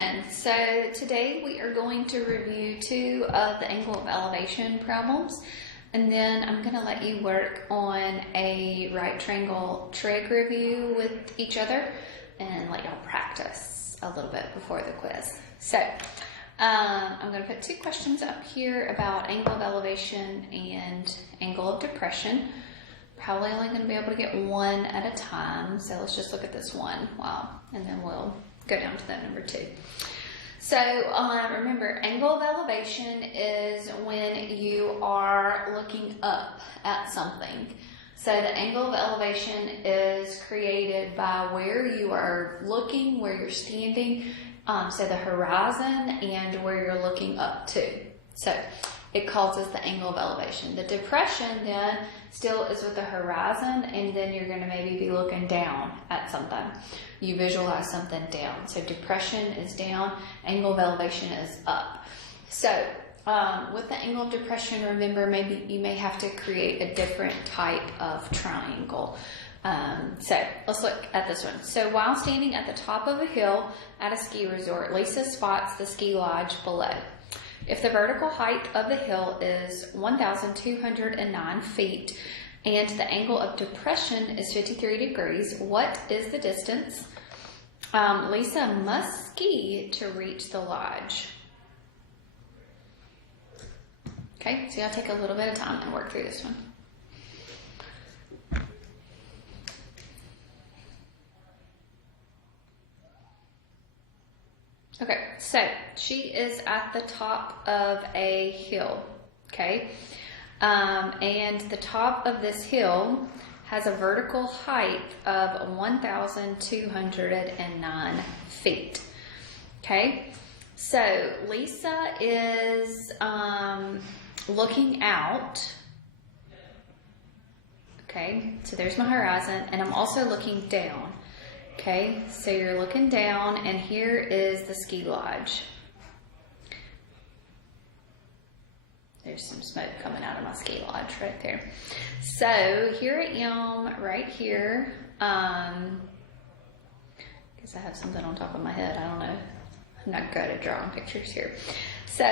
And so today we are going to review two of the angle of elevation problems, and then I'm going to let you work on a right triangle trig review with each other and let y'all practice a little bit before the quiz. So I'm going to put two questions up here about angle of elevation and angle of depression. Probably only going to be able to get one at a time, so let's just look at this one. Wow, and then we'll go down to that number two. So remember, angle of elevation is when you are looking up at something. So the angle of elevation is created by where you are looking, where you're standing, so the horizon and where you're looking up to. So it causes the angle of elevation. The depression then still is with the horizon, and then you're going to maybe be looking down at something. You visualize something down. So depression is down, angle of elevation is up. So with the angle of depression, remember, maybe you may have to create a different type of triangle. So let's look at this one. So while standing at the top of a hill at a ski resort, Lisa spots the ski lodge below. If the vertical height of the hill is 1,209 feet and the angle of depression is 53 degrees, what is the distance Lisa must ski to reach the lodge? Okay, so you'll take a little bit of time and work through this one. Okay, so she is at the top of a hill, okay? And the top of this hill has a vertical height of 1,209 feet, okay? So Lisa is looking out, okay? So there's my horizon, and I'm also looking down. Okay, so you're looking down, and here is the ski lodge. There's some smoke coming out of my ski lodge right there. So here I am right here. Guess I have something on top of my head. I don't know. I'm not good at drawing pictures here. So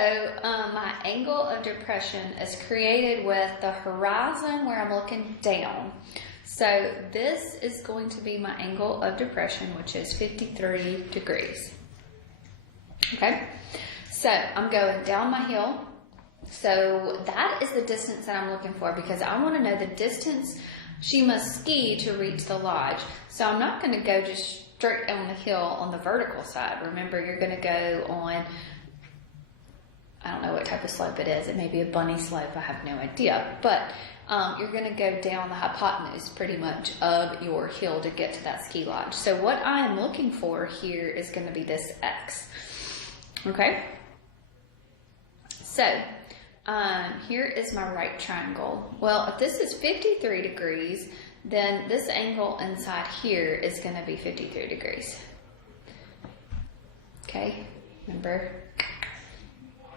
my angle of depression is created with the horizon where I'm looking down. So this is going to be my angle of depression, which is 53 degrees. Okay, so I'm going down my hill. So that is the distance that I'm looking for, because I want to know the distance she must ski to reach the lodge. So I'm not going to go just straight down the hill on the vertical side. Remember, you're going to go on, I don't know what type of slope it is. It may be a bunny slope. I have no idea. But you're going to go down the hypotenuse pretty much of your hill to get to that ski lodge. So what I am looking for here is going to be this X. Okay? So here is my right triangle. Well, if this is 53 degrees, then this angle inside here is going to be 53 degrees. Okay? Remember?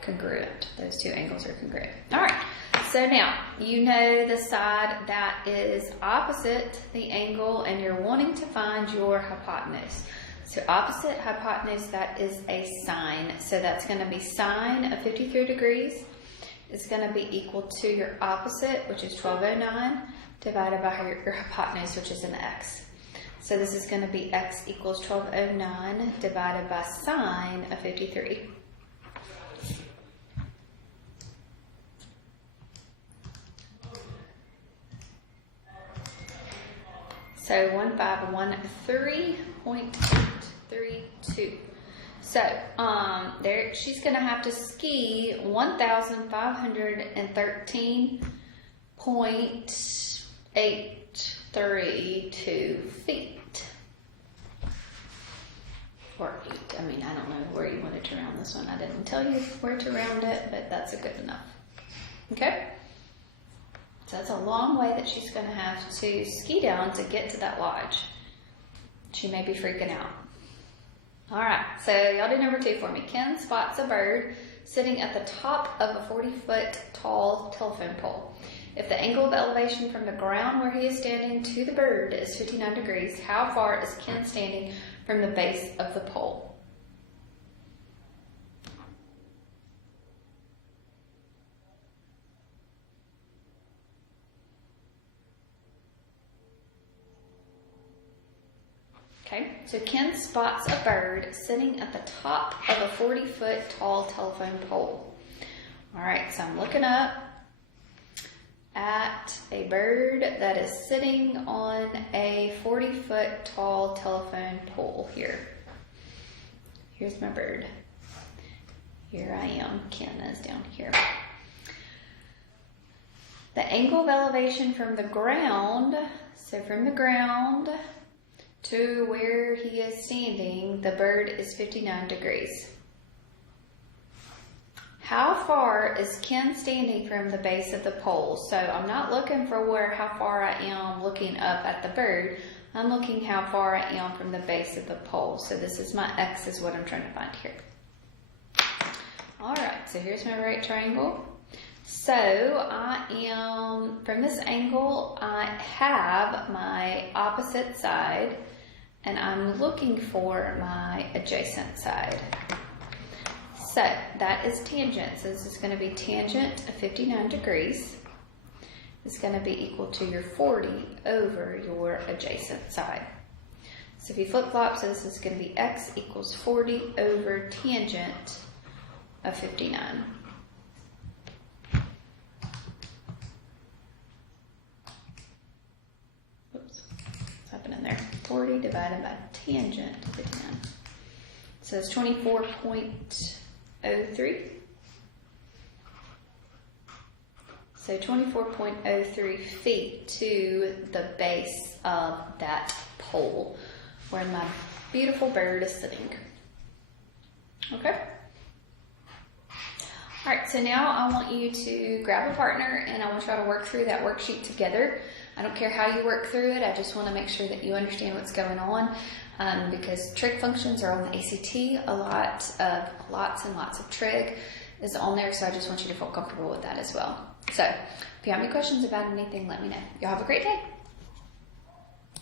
Congruent. Those two angles are congruent. All right. So now, you know the side that is opposite the angle, and you're wanting to find your hypotenuse. So opposite hypotenuse, that is a sine. So that's going to be sine of 53 degrees is going to be equal to your opposite, which is 1209, divided by your hypotenuse, which is an x. So this is going to be x equals 1209 divided by sine of 53. So 1513.832. So there she's going to have to ski 1,513.832 feet. Or 8. I mean, I don't know where you wanted to round this one. I didn't tell you where to round it, but that's a good enough. Okay? So that's a long way that she's going to have to ski down to get to that lodge. She may be freaking out. All right, so y'all do number two for me. Ken spots a bird sitting at the top of a 40-foot tall telephone pole. If the angle of elevation from the ground where he is standing to the bird is 59 degrees, how far is Ken standing from the base of the pole? so Ken spots a bird sitting at the top of a 40-foot tall telephone pole. All right, so I'm looking up at a bird that is sitting on a 40-foot tall telephone pole here. Here's my bird. Here I am. Ken is down here. The angle of elevation from the ground, so from the ground to where he is standing, the bird is 59 degrees. How far is Ken standing from the base of the pole? So I'm not looking for how far I am looking up at the bird. I'm looking how far I am from the base of the pole. So this is my X is what I'm trying to find here. All right, so here's my right triangle. So I am, from this angle, I have my opposite side, and I'm looking for my adjacent side. So that is tangent. So this is going to be tangent of 59 degrees. It's going to be equal to your 40 over your adjacent side. So if you flip-flop, so this is going to be X equals 40 over tangent of 59. Whoops, what's happening there? 40 divided by tangent of 59. So it's 24.03. So 24.03 feet to the base of that pole where my beautiful bird is sitting. Okay? All right, so now I want you to grab a partner and I want you all to work through that worksheet together. I don't care how you work through it. I just want to make sure that you understand what's going on because trig functions are on the ACT. Lots and lots of trig is on there, so I just want you to feel comfortable with that as well. So if you have any questions about anything, let me know. Y'all have a great day.